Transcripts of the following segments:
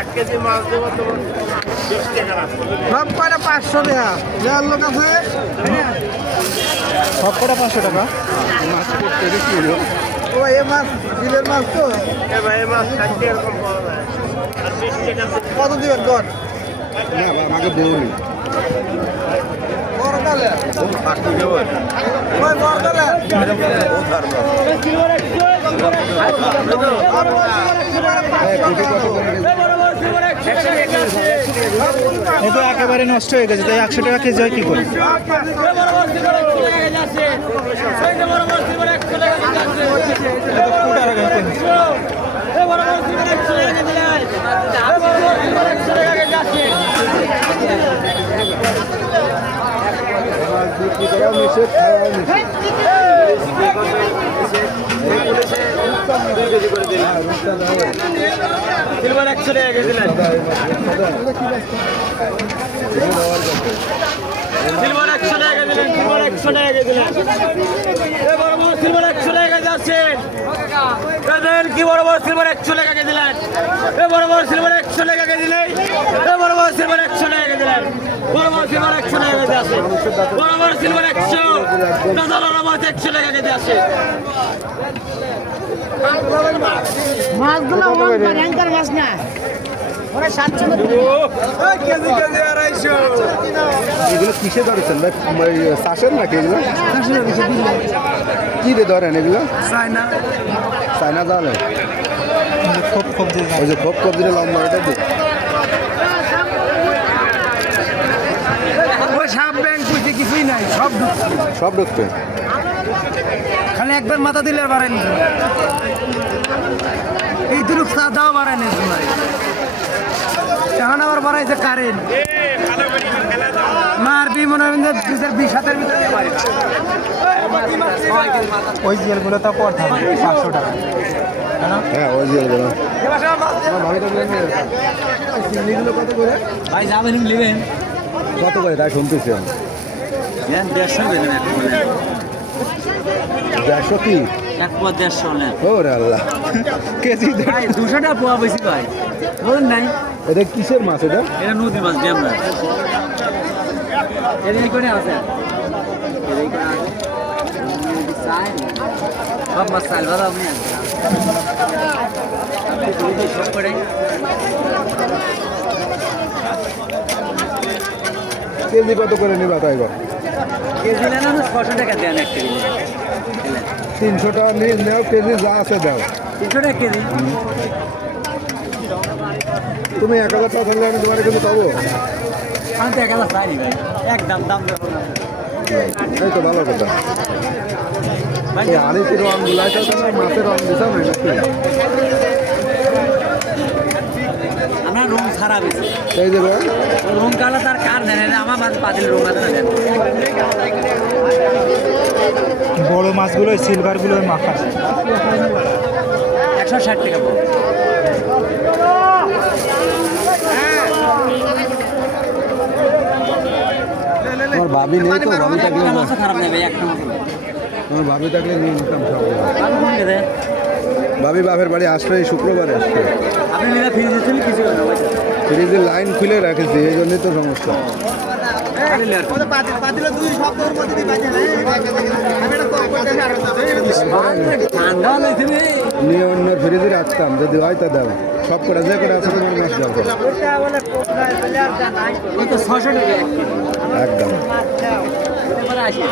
এক কেজি মাছ দেবো তোমার 20 টাকা সব কয়টা 500 টাকা যার লোক আছে সব কয়টা 500 টাকা মাছ করতে দেখি ও এই মাছ বিলের মাছ তো ভাই মাছ থাকতে এরকম পাওয়া যায় আর 20 টাকা কত দিবেন কর না আমাকে বলুন বড়কালে পাঁচটি দেব ওই বড়কালে ও ধরব এটা একেবারে নষ্ট হয়ে গেছে তাই 100 টাকা কেজি হয় কি করে সিলভার 100 টাকা কেজি দিলেন সিলভার 100 টাকা দিলেন সিলভার 100 টাকা দিলেন এ বড় বড় সিলভার 100 টাকা যাচ্ছে দাদা কি বড় বড় সিলভার 100 টাকা দিলেন এ বড় বড় সিলভার 100 টাকা দিলেন এ বড় বড় সিলভার 100 টাকা দিলেন বড় বড় সিলভার 100 টাকা যাচ্ছে বড় বড় সিলভার 100 দাদা মাছ 100 টাকা কেজি আছে মাছগুলো ভয়ঙ্কর মাছ না ওরা 700 কেজি কেজি 250 এগুলো কিসে ধরেছেন ভাই চাষের নাকি এগুলো কি দিয়ে ধরেন এগুলো চায়না চায়না জালে খুব খুব দিয়ে ওই যে খোপ খোপ দিলে লম্বা এটা দিয়ে ওই সাপ ব্যাংক পুষে কিছুই নাই সব সব ঢুকবে খালি একবার মাথা দিলে আর বাড়ায়নি এই দুটো দাও বাড়ায়নি এখন আবার বাড়াইছে কারেন্ট মারবি মনে হয় 2020 ভিতরে ওই জেলগুলো তো পড়তে হবে 500 টাকা হ্যাঁ ওই যে এগুলো চিংড়িগুলো কত করে ভাই যাবেন নেবেন কত করে তাই শুনতেছি আমি 150 দেবেন 150 কি এক পর 150 নেন ওরে আল্লাহ কেজি ভাই 200 টাকা পোয়া বেশি ভাই বলেন নাই এটা কিসের মাছ এটা এটা নদী মাছ দিয়ে আমরা এদিকে করে আছে এদিকে করে আছে সব মাছ চাল ভালো আপনি সব করে কেজি কত করে নিবা তাই গো কেজি নেন 600 টাকা দেন এক কেজি 300 টাকা নিয়ে নেও কেজি যা আছে দাও 300 টাকা কেজি তুমি 1000 টাকা থাকলে আমি তোমার কিন্তু পাবো আমি তো 1000 চাইনি ভাই একদম দাম দেবো না এই তো ভালো কথা এই আড়িতে রং গুলাইতে না মাছের রং দিছাও না নাকি আমরা রুম ছাড়া বেশি এই যে ভাই রুম কালা তার কার দেন আমার মাছ পাতিল রুম আছে না দেন বড় মাছগুলো সিলভারগুলো মাখা 160 টাকা পড়বে আমার ভাবি নেই তো ভাবি থাকলে মাছ খারাপ নেই ভাই একটা মাছ আমার ভাবি থাকলে নিয়ে নিতাম সব আমি কোন গেছে ভাবি বাপের বাড়ি আসলে এই শুক্রবারে আসবে আপনি নিলে ফ্রিজ দিচ্ছেন কিছু না ভাই ফ্রিজের লাইন খুলে রেখেছি এই জন্যই তো সমস্যা ঠান্ডা লাগছে নিয়ে অন্য ফ্রিজে রাখতাম যদি হয় তা দাও সব করে যে করে আছে তোমার মাছ দাও ওই তো 600 টাকা একদম এবারে আসি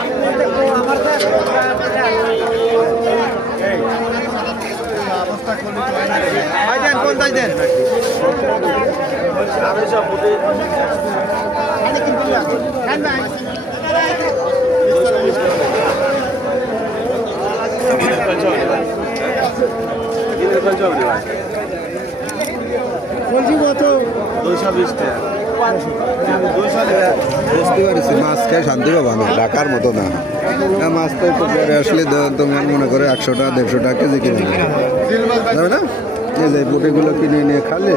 বলছি কত 220 টাকা বুঝতে পারছি মাছ খেয়ে শান্তি পাবো না ঢাকার মতো না মাছ তো একটু পরে আসলে তুমি মনে করে 100 টাকা 150 টাকা কেজি কিনে যাবে না এই যে বুটিগুলো কিনে নিয়ে খালে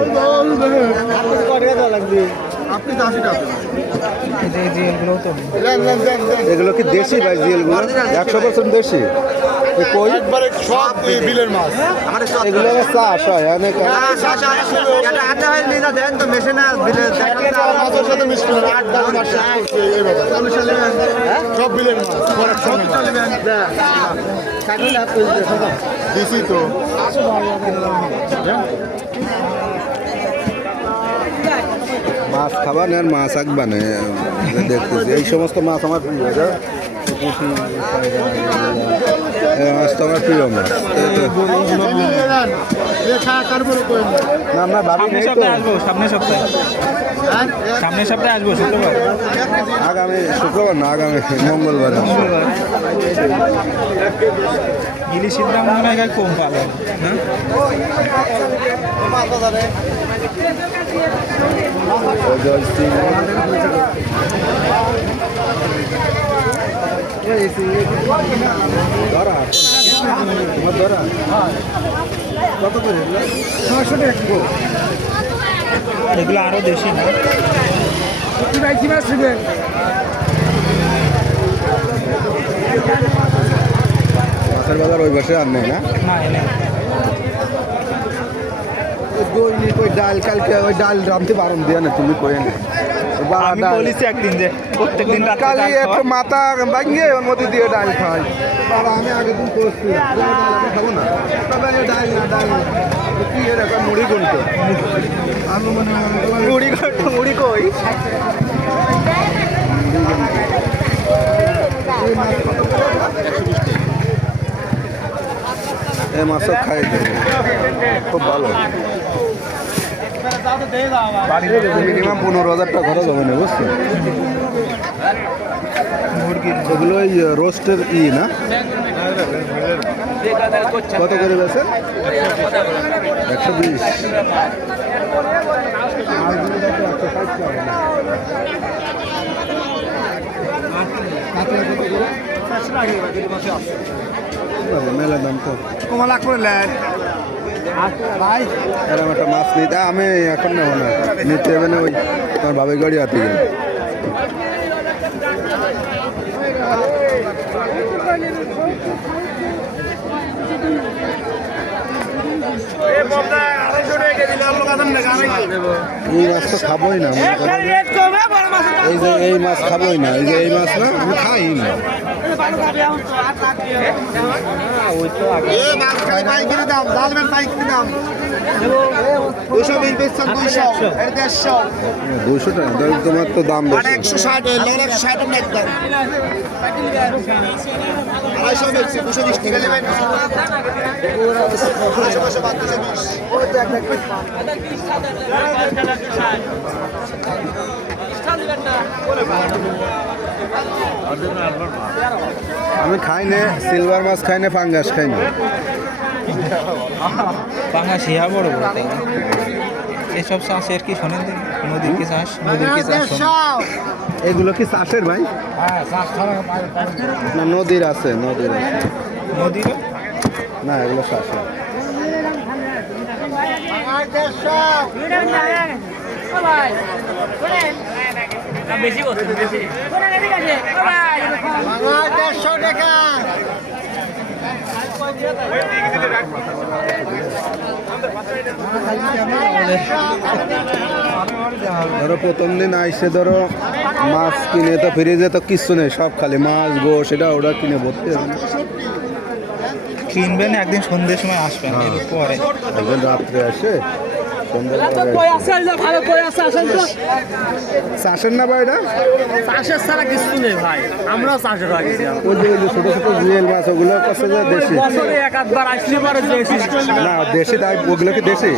এই যে এই জিএলগুলো তো এগুলো কি দেশি ভাই জিএলগুলো 100% দেশি এ কই সব বিলের মাছ এগুলো আবার চাষ হয় অনেক মাছের সাথে মিশতে হবে 8-10 মাস সব বিলের মাছ দিছি তো মাছ খাবার আর মাছ আঁকবা না দেখতেছি এই সমস্ত মাছ আমার প্রিয় এই মাছ তো আমার প্রিয় মাছ না আমরা ভাবি সামনের নেই তো। সপ্তাহে আসবো সামনের সপ্তাহে আসবো শুক্রবার আগামী শুক্রবার না আগামী মঙ্গলবার ইলিশের দাম মনে হয় কম পাবে না ধরা তোমার ধরা কত করে এগুলো আরো দেশি না মাছের বাজার ওই পাশে আর নেই না না এনে দৈনিক ওই ডাল কালকে ওই ডাল রামতে বারণ দিয়া না তুমি কই না আমি বলেছি একদিন যে প্রত্যেকদিন রাত্রে কালি ডাল একটু খাওয়া। মাথা ভাঙিয়ে ওর মধ্যে দিয়ে ডাল খাই বাবা আমি আগের দিন করছি খাবো না তবে ডাল না ডাল না কি এরকম মুড়ি গুনতো আলু মানে মুড়ি কই এই মাছও খাই খুব ভালো মিনিমাম 15,000 টাকা খরচ হবে না বুঝছো এগুলো ওই রোস্টের না কত করে বেছে 120 মেলা দাম তো কমলা করলেন ভাই এরকম একটা মাছ নিতে আমি এখন নেবো না নিতে হবে না ওই তোমার বাবার গাড়ি হাতে গেলে এই মাছ তো খাবোই না মনে করেন। এই যে এই মাছ খাবোই না এই যে এই মাছ না আমি খাই না দুশো টাকা তাহলে তোমার তো দাম বেশি আমি খাই না সিলভার মাছ খাই না ফাঙ্গাস খাই না বাংলা শিয়া বড় বড় তাই না? এসব চাষের কি শোনেন দিন নদীর কি চাষ শোনেন? এগুলো কি চাষের ভাই না নদীর আছে নদীর না এগুলো চাষের বেশি করছে বেশি ধরো প্রথম দিন আইসে ধরো মাছ কিনে তো ফ্রিজে তো কিচ্ছু নেই সব খালি মাছ গোশ এটা ওটা কিনে ভর্তি হবে না। কিনবেন একদিন সন্ধ্যের সময় আসবেন এর পরে একদিন রাত্রে আসে সন্ধ্যাবেলা ভালো করে আছে আসেন তো চাষের না ভাই এটা চাষের ছাড়া কিছু নেই ভাই আমরাও চাষের আগে ওই যে ছোটো ছোটো জিয়েল মাছ ওগুলো কাছে যে দেশি বছরে এক আধবার আসলে পরে দেশি না দেশি তাই ওগুলো কি দেশি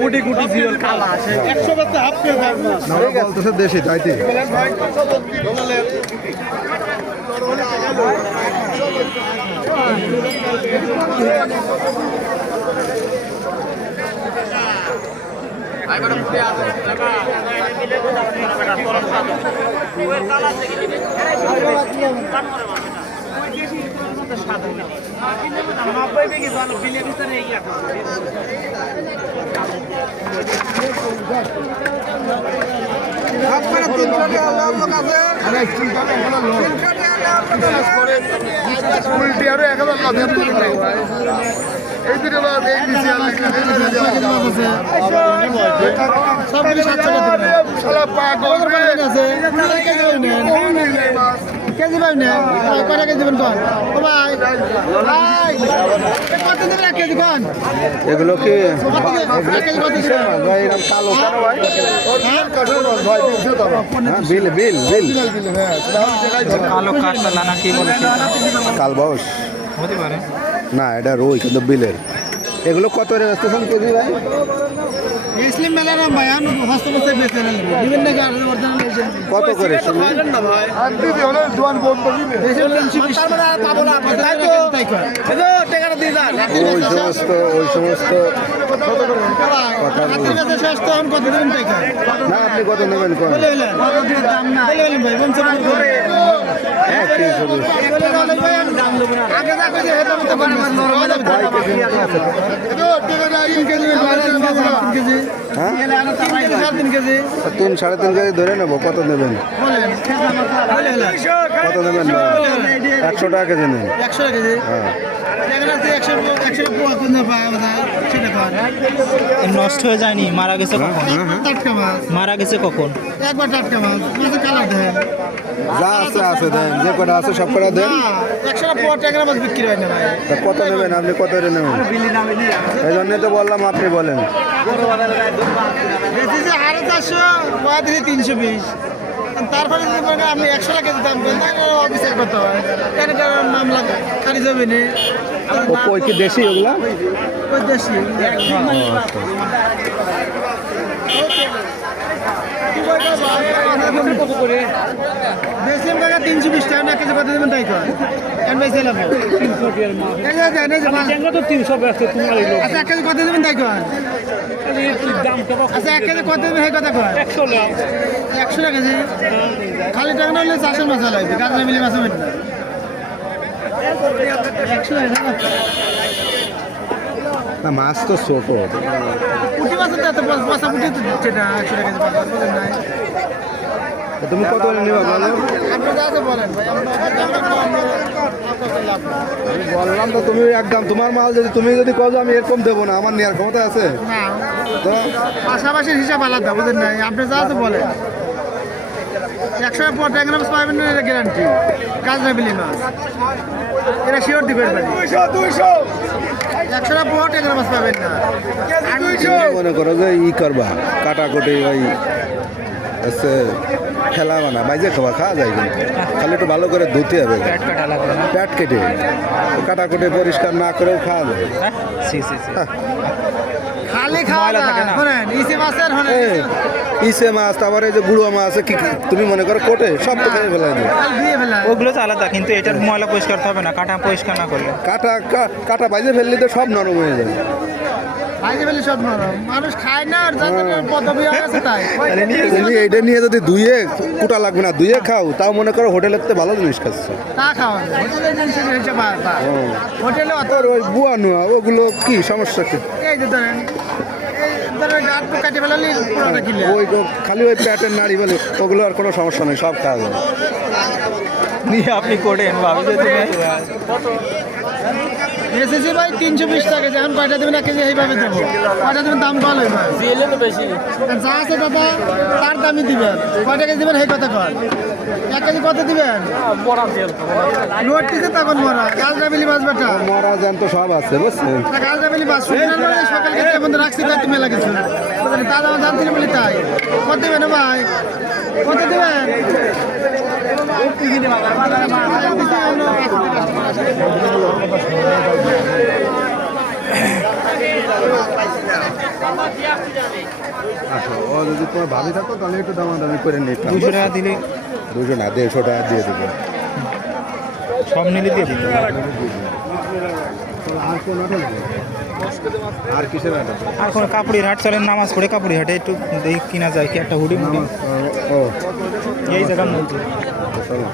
কোটি কোটি জিওল কালা আছে না ওরা বলতেছে দেশি তাই তো উল্টি আরো 1000 কথা এই দুটো বাদ এই নিচে শালা পাগল কেজি পাই না কয়টা কেজি দেবেন কন ও ভাই ভাই কত দিবেন এক কেজি কন এগুলো কি কেজি কত দিবেন ভাই এরকম কালো কেন ভাই ভাই বিল বিল বিল কালো কাঠলা না কি বলে সেটা? কালবাউস হতে পারে। না এটা রুই কিন্তু বিলের এগুলো কত রে বেচতেছেন কেজি ভাই মুসলিম মেলা না ভাই আমি হস্ত বস্তে বেচে নেব বিভিন্ন গাড়ি অরিজিনাল এসে কত করে শুনুন ওই সমস্ত না আপনি কত নেবেন কোন তিন 3.5 কেজি ধরে নেবো কত নেবেন কত নেবেন 100 টাকা কেজি নেন 100 কেজি হ্যাঁ নষ্ট হয়ে যায়নি? মারা গেছে কখন? টাটকা মাছ মারা গেছে কখন? একবার টাটকা মাছ মাছের কালার দেন যা আছে আছে দেন যে কটা আছে সব কটা দেন 100 টাকা ট্যাংরা মাছ বিক্রি হয় না ভাই তা কত নেবেন আপনি কত রে নেবেন এই জন্যই তো বললাম আপনি বলেন বেশি 450 পয়া দিলে 320 তারপরে যদি মনে করেন আপনি 100 টাকা কেজি দাম দেন তাহলে অফিসের করতে হয় কেন কারণ মামলা কারি যাবে না ও কই কি দেশি ওগুলা ওই দেশি বেশি টাকা 320 টাকা না কেজি কত দেবেন তাই কর কেন বেশি লাভ আচ্ছা 1 কেজি কত দেবেন তাই কর আচ্ছা 1 কেজি কত দেবেন সেই কথা কর 100 টাকা কেজি খালি টাকা না হলে চাষের মাছ লাগবে গাজরা মিলি মাছ হবে না 100 টাকা না মাছ তো ছোট পুঁটি মাছ তো এত পয়সা পুঁটি তো দিচ্ছে না 100 টাকা কেজি বাজার বলেন নাই তুমি কত নিবা বলো আপনি যা আছে বলেন ভাই আমি বললাম তো তুমি একদম তোমার মাল তুমি যদি কও যে আমি এরকম দেবো না আমার নেওয়ার ক্ষমতা আছে না তো পাশাপাশি হিসাব আলাদা বুঝেন নাই আপনি যা আছে বলেন 100 পর ট্যাংরা মাছ পাবেন না এটা গ্যারান্টি গাজরা বিলি মাছ এটা শিওর দিবেন ভাই 100 পর ট্যাংরা মাছ পাবেন না তুমি মনে করো যে ই করবা কাটাকুটি ওই আছে খেলা বানা বাইজে খাওয়া যায় কিন্তু খালি একটু ভালো করে ধুতে হবে পেট কাটা লাগবে না? প্যাট কেটে কাটাকুটি পরিষ্কার না করেও খাওয়া যায় হ্যাঁ? সি সি সি। খালি খাওয়া ময়লা থাকে যায় না। শুনেন ইসে মাছের হনে ইসে মাছ তারপরে এই যে গুঁড়ো মাছ আছে কি কি তুমি মনে করো কোটে সব তো খেয়ে ফেলাই দিবে দিয়ে ফেলা ওগুলো তো আলাদা, কিন্তু এটার ময়লা পরিষ্কার করতে হবে না, কাটা পরিষ্কার না করলে। কাটা বাইজে ফেললে তো সব নরম হয়ে যাবে ভাইজে ফেলে সব নরম মানুষ খায় না আর যাদের পদবি হয়ে গেছে তাই তুমি এইটা নিয়ে যদি ধুয়ে কুটা লাগবে না ধুয়ে খাও তাও মনে করো হোটেলের তো ভালো জিনিস খাচ্ছ তা খাওয়া যায় হোটেলে জিনিসের হিসেবে হোটেলে অত আর ওই বুয়া নুয়া ওগুলো কি সমস্যা কি এই যে ধরেন এই ধরেন গাছ কাটি ফেলালে পুরোটা কিলে ওই খালি ওই প্যাটের নাড়ি বলে ওগুলো আর কোনো সমস্যা নেই সব খাওয়া যাবে নিয়ে আপনি করেন ভাবি যে তুমি এসেছি ভাই 320 টাকা যখন কয়টা দেবেন 1 কেজি এইভাবে দেবো কয়টা দেবেন দাম ভালো হয় যা আছে দাদা তার দামই দিবেন কয়টা কেজি দেবেন সেই কথা কর 1 কেজি কত দিবেন লোড দিতে তখন মরা গাজরা বিলি মাছ বেটা মরা জ্যান্ত সব আছে বুঝছেন গাজরা বিলি মাছ শুকনার মানে সকাল থেকে বন্ধ রাখছি তাই তুমি লাগেছো তার দাম জানছিল বলি তাই কত দিবেন ভাই কত দিবেন আচ্ছা ও যদি তোমার ভাবি থাকতো তাহলে একটু দামাদামি করে নিতাম 200 টাকা দিলে 200 না 150 টাকা দিয়ে দেবো সব নিলে দিয়ে দিতে। আর কোন আর কিসের আটা আর কোনো কাপড়ের হাট চলেন, নামাজ পড়ে কাপড়ের হাটে একটু দেখি কিনা যায় কি একটা হুডি মুডি ও এই জায়গার মধ্যে। চলো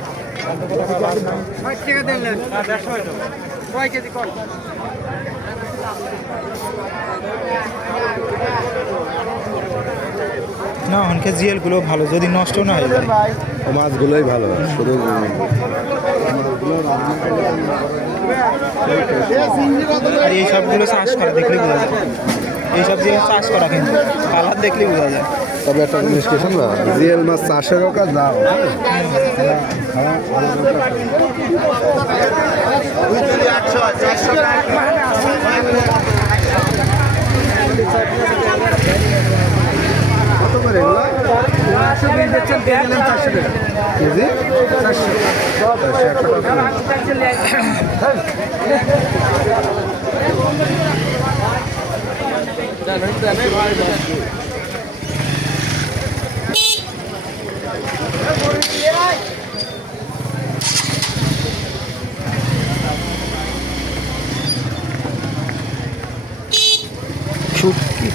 না অনেকে জিএলগুলো ভালো যদি নষ্ট না হয়ে যায়। মাছগুলোই ভালো শুধু আর এই সবগুলো চাষ করা দেখলে বোঝা যায়, এইসব জিনিস চাষ করা কিন্তু কালার দেখলে বোঝা যায়। তবে একটা জিনিস কি শুনবা, জিএল মাছ চাষেরও কাজ দাও কত করে এগুলো? কেজি 400 শুটকি